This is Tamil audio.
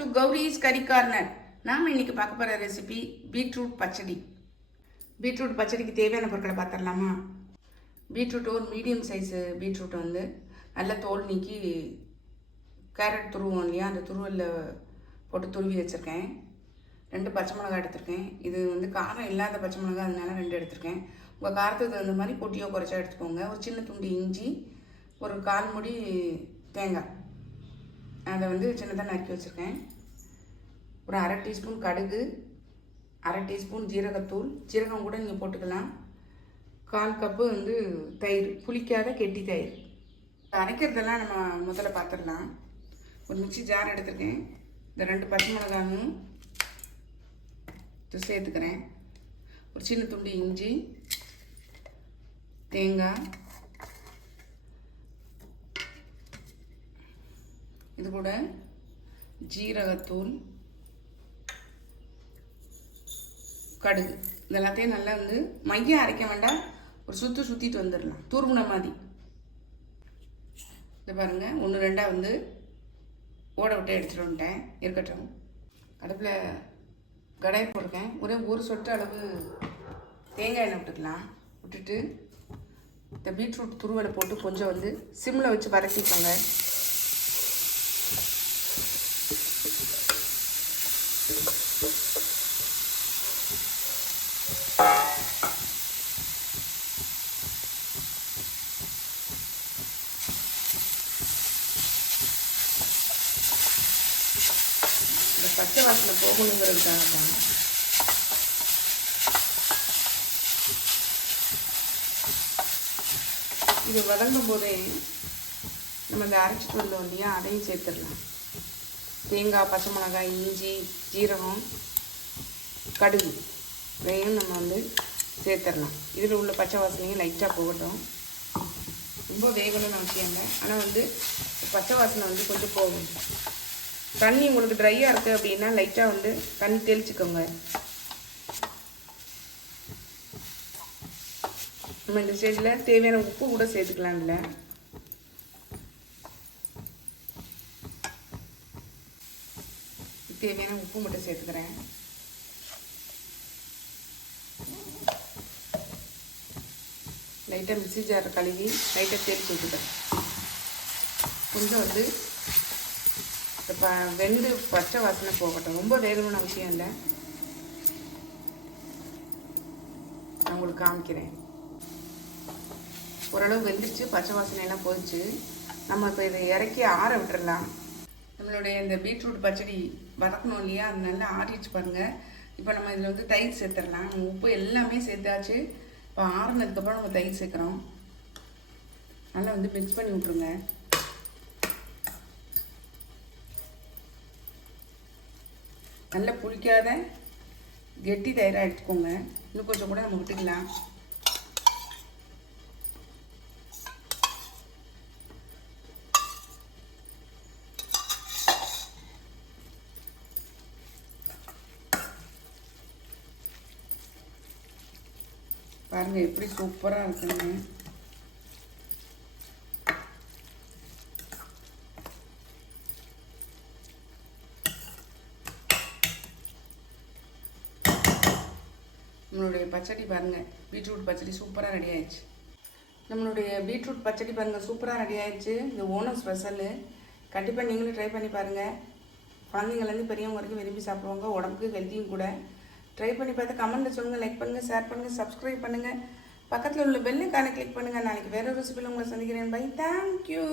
டு கௌரிஸ் கறி கார்னர். நாம் இன்னைக்கு பார்க்க போகிற ரெசிபி பீட்ரூட் பச்சடி. பீட்ரூட் பச்சடிக்கு தேவையான பொருட்களை பார்த்துடலாமா? பீட்ரூட் ஒரு மீடியம் சைஸு பீட்ரூட் வந்து நல்லா தோல் நீக்கி கேரட் துருவோம் இல்லையா, அந்த துருவலில் போட்டு துருவி வச்சுருக்கேன். 2 பச்சை மிளகாய் எடுத்திருக்கேன். இது வந்து காரம் இல்லாத பச்சை மிளகாய், அதனால 2 எடுத்திருக்கேன். உங்கள் காரத்துக்கு தகுந்த மாதிரி பொட்டியோ குறைச்சா எடுத்துக்கோங்க. ஒரு சின்ன துண்டு இஞ்சி, ஒரு 1/4 மூடி தேங்காய், அதை வந்து சின்னதாக நறுக்கி வச்சுருக்கேன். ஒரு 1/2 டீஸ்பூன் கடுகு, 1/2 டீஸ்பூன் ஜீரகத்தூள், ஜீரகம் கூட நீங்கள் போட்டுக்கலாம். 1/4 கப்பு வந்து தயிர், புளிக்காத கெட்டி தயிர். அரைக்கிறதெல்லாம் நம்ம முதல்ல பார்த்துடலாம். ஒரு மிக்சி ஜார் எடுத்துருக்கேன். இந்த 2 பச்சை மிளகாயும் சேர்த்துக்கிறேன். ஒரு சின்ன துண்டு இஞ்சி, தேங்காய், இது கூட ஜீரகத்தூள், கடுகு, இதெல்லாத்தையும் நல்லா வந்து மையம் அரைக்க வேண்டாம், ஒரு சுற்றிட்டு வந்துடலாம், தூர்முனை மாதிரி. இதை பாருங்கள், 1 2 வந்து ஓட விட்டு எடுத்துகிட்டு வந்துட்டேன். இருக்கட்டும். அடுப்பில் கடாயை போட்டிருக்கேன். ஒரு சொட்டு அளவு தேங்காய் எண்ணெய் விட்டுக்கலாம். விட்டுட்டு இந்த பீட்ரூட் துருவலை போட்டு கொஞ்சம் வந்து சிம்மில் வச்சு வதக்கிக்கோங்க. இந்த பச்சை வாசனை போகணுங்கிறதுக்காக தான். இது வதங்கும் போதே நம்ம இந்த அரைச்சிட்டு வந்தோம் இல்லையா, அதையும் சேர்த்துடலாம். தேங்காய், பச்சை மிளகாய், இஞ்சி, ஜீரகம், கடுகு, இதையும் நம்ம வந்து சேர்த்துடலாம். இதில் உள்ள பச்சை வாசனையும் லைட்டாக போகட்டும். ரொம்ப வேகணும்னு அவசியம் இல்லை, ஆனால் வந்து பச்சை வாசனை வந்து கொஞ்சம் போகும். தண்ணி உங்களுக்கு ட்ரையாக இருக்குது அப்படின்னா லைட்டாக வந்து தண்ணி தெளிச்சுக்கோங்க. நம்ம இந்த ஸ்டேஜில் தேவையான உப்பு கூட சேர்த்துக்கலாம். இல்லை தேவையான உப்பு மட்டும் சேர்த்துக்கிறேன். லைட்டாக மிக்ஸி ஜார் கழுவி லைட்டாக தேய்ச்சி விட்டுக்கிறேன். கொஞ்சம் வந்து வெந்து பச்சை வாசனை போகட்டும். ரொம்ப வேகணும்னு அவசியம் இல்லை. நான் உங்களுக்கு காமிக்கிறேன். ஓரளவு வெந்துருச்சு, பச்சை வாசனையெல்லாம் போயிடுச்சு. நம்ம இப்போ இதை இறக்கி ஆற விட்டுடலாம். நம்மளுடைய இந்த பீட்ரூட் பச்சடி வதக்கணும் இல்லையா, அது நல்லா ஆறிடுச்சு பாருங்கள். இப்போ நம்ம இதில் வந்து தயிர் சேர்த்துடலாம். உப்பு எல்லாமே சேர்த்தாச்சு. இப்போ ஆறுனதுக்கப்புறம் நம்ம தயிர் சேர்க்குறோம். நல்லா வந்து மிக்ஸ் பண்ணி விட்ருங்க. நல்லா புளிக்காத கெட்டி தயிராக எடுத்துக்கோங்க. இன்னும் கொஞ்சம் கூட நம்ம விட்டுக்கலாம். பாருங்கள் எப்படி சூப்பராக இருக்குங்க. நம்மளுடைய பச்சடி பாருங்கள், பீட்ரூட் பச்சடி சூப்பராக ரெடி ஆயிடுச்சு. நம்மளுடைய பீட்ரூட் பச்சடி பாருங்கள் சூப்பராக ரெடி ஆயிடுச்சு. இது ஓணம் ஸ்பெஷலு. கண்டிப்பாக நீங்களும் ட்ரை பண்ணி பாருங்கள். குழந்தைங்கள்லேருந்து பெரியவங்க வரைக்கும் விரும்பி சாப்பிடுவாங்க. உடம்புக்கு ஹெல்த்தியும் கூட. ட்ரை பண்ணி பார்த்து கமெண்ட்டில் சொல்லுங்கள். லைக் பண்ணுங்கள், ஷேர் பண்ணுங்கள், சப்ஸ்கிரைப் பண்ணுங்கள். பக்கத்தில் உள்ள பெல் ஐகானை கிளிக் பண்ணுங்கள். நாளைக்கு வேறு ஒரு ரெசிபியில் உங்களை சந்திக்கிறேன். பை. தேங்க்யூ.